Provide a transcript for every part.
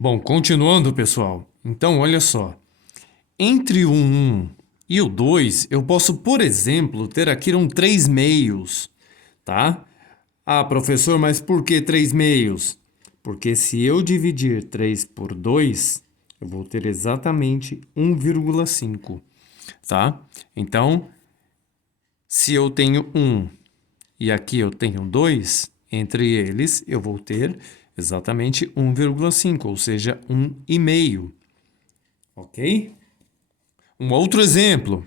Bom, continuando, pessoal. Então, olha só. Entre o 1 e o 2, eu posso, por exemplo, ter aqui um 3 meios, tá? Ah, professor, mas por que 3 meios? Porque se eu dividir 3 por 2, eu vou ter exatamente 1,5, tá? Então, se eu tenho 1 e aqui eu tenho 2, entre eles eu vou ter exatamente 1,5, ou seja, 1,5, ok? Um outro exemplo,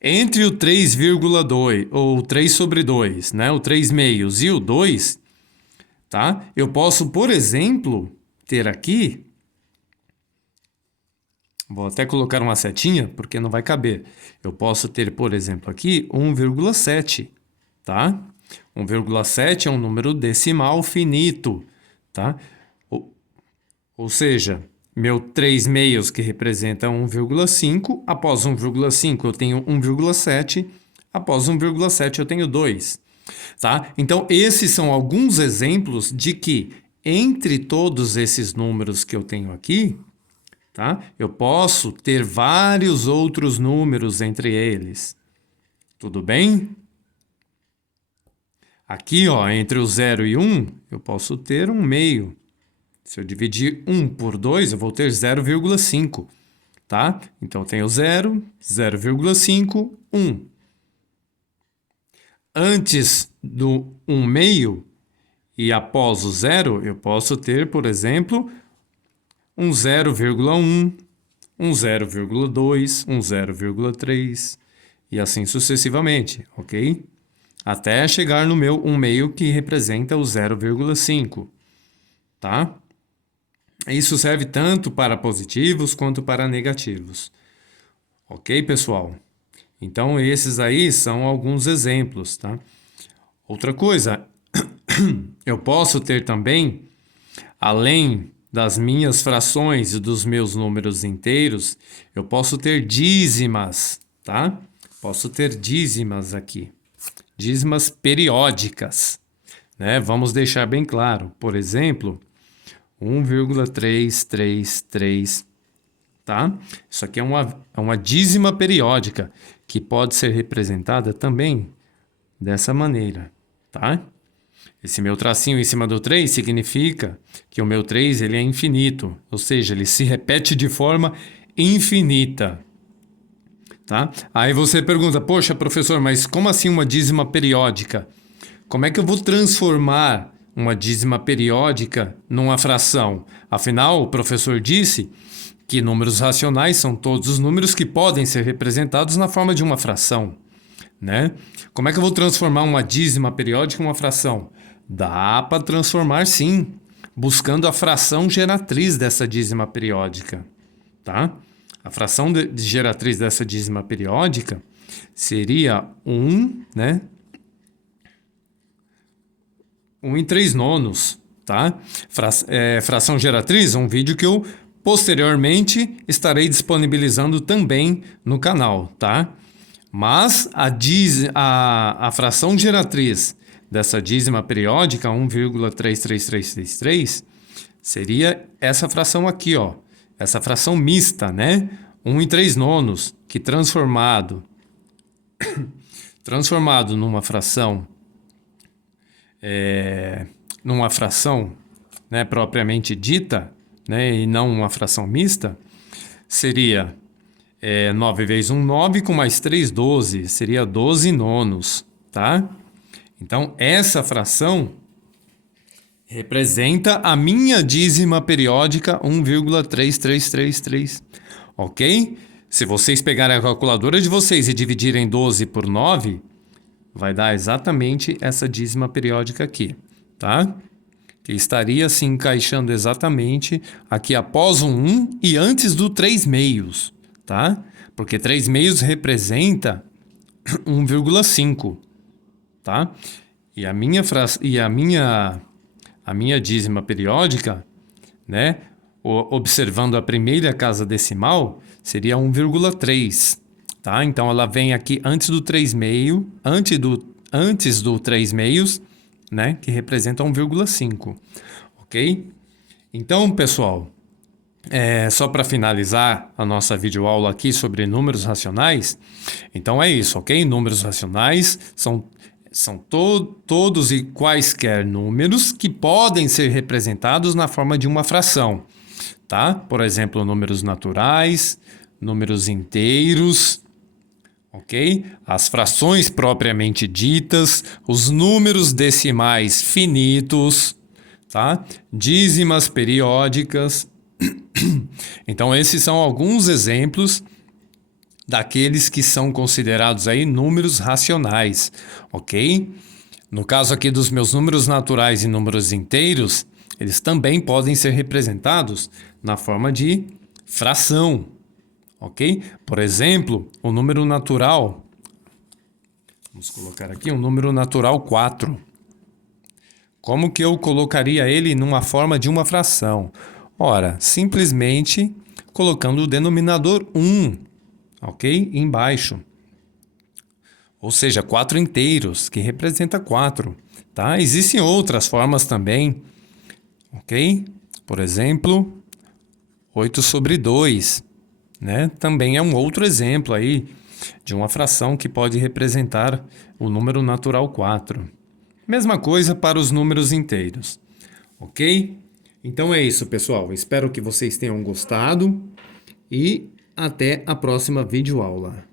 entre o 3,2 ou 3 sobre 2, né, o 3 meios e o 2, tá? Eu posso, por exemplo, ter aqui, vou até colocar uma setinha porque não vai caber. Eu posso ter, por exemplo, aqui 1,7, tá? 1,7 é um número decimal finito, tá? Ou seja, meu 3 meios que representa 1,5, após 1,5 eu tenho 1,7, após 1,7 eu tenho 2. Tá? Então, esses são alguns exemplos de que entre todos esses números que eu tenho aqui, tá? Eu posso ter vários outros números entre eles. Tudo bem? Aqui, ó, entre o 0 e 1, eu posso ter um meio. Se eu dividir 1 por 2, eu vou ter 0,5, tá? Então, eu tenho 0, 0,5, 1. Antes do 1 meio e após o 0, eu posso ter, por exemplo, um 0,1, um 0,2, um 0,3 e assim sucessivamente, ok? Até chegar no meu 1 meio que representa o 0,5, tá? Isso serve tanto para positivos quanto para negativos. Ok, pessoal? Então, esses aí são alguns exemplos, tá? Outra coisa, eu posso ter também, além das minhas frações e dos meus números inteiros, eu posso ter dízimas, tá? Posso ter dízimas aqui, dízimas periódicas, né? Vamos deixar bem claro. Por exemplo, 1,333, tá? Isso aqui é uma dízima periódica que pode ser representada também dessa maneira, tá? Esse meu tracinho em cima do 3 significa que o meu 3 ele é infinito, ou seja, ele se repete de forma infinita, tá? Aí você pergunta, poxa, professor, mas como assim uma dízima periódica? Como é que eu vou transformar uma dízima periódica numa fração? Afinal, o professor disse que números racionais são todos os números que podem ser representados na forma de uma fração, né? Como é que eu vou transformar uma dízima periódica em uma fração? Dá para transformar sim, buscando a fração geratriz dessa dízima periódica, tá? A fração geratriz dessa dízima periódica seria 1, né? 1 em 3 nonos, tá? Fração geratriz, um vídeo que eu posteriormente estarei disponibilizando também no canal, tá? Mas a fração geratriz dessa dízima periódica, 1,33333, seria essa fração aqui, ó. Essa fração mista, né? 1 em 3 nonos, que transformado numa fração, numa fração, né, propriamente dita, né, e não uma fração mista, seria 9 vezes 1, 9, com mais 3, 12. Seria 12 nonos, tá? Então, essa fração representa a minha dízima periódica 1,3333, ok? Se vocês pegarem a calculadora de vocês e dividirem 12 por 9, vai dar exatamente essa dízima periódica aqui, tá? Que estaria se encaixando exatamente aqui após o 1 e antes do 3 meios, tá? Porque 3 meios representa 1,5, tá? E a minha dízima periódica, né, observando a primeira casa decimal, seria 1,3, tá? Então ela vem aqui antes do 3 meio, antes do 3 meios, né, que representa 1,5, ok? Então, pessoal, só para finalizar a nossa videoaula aqui sobre números racionais, então é isso, ok? Números racionais são todos e quaisquer números que podem ser representados na forma de uma fração, tá? Por exemplo, números naturais, números inteiros, ok? As frações propriamente ditas, os números decimais finitos, tá? Dízimas periódicas. Então, esses são alguns exemplos daqueles que são considerados aí números racionais, ok? No caso aqui dos meus números naturais e números inteiros, eles também podem ser representados na forma de fração, ok? Por exemplo, o número natural, vamos colocar aqui um número natural 4. Como que eu colocaria ele numa forma de uma fração? Ora, simplesmente colocando o denominador 1, ok? Embaixo. Ou seja, 4 inteiros, que representa 4, tá? Existem outras formas também, ok? Por exemplo, 8 sobre 2, né? Também é um outro exemplo aí de uma fração que pode representar o número natural 4. Mesma coisa para os números inteiros, ok? Então é isso, pessoal. Espero que vocês tenham gostado e até a próxima videoaula.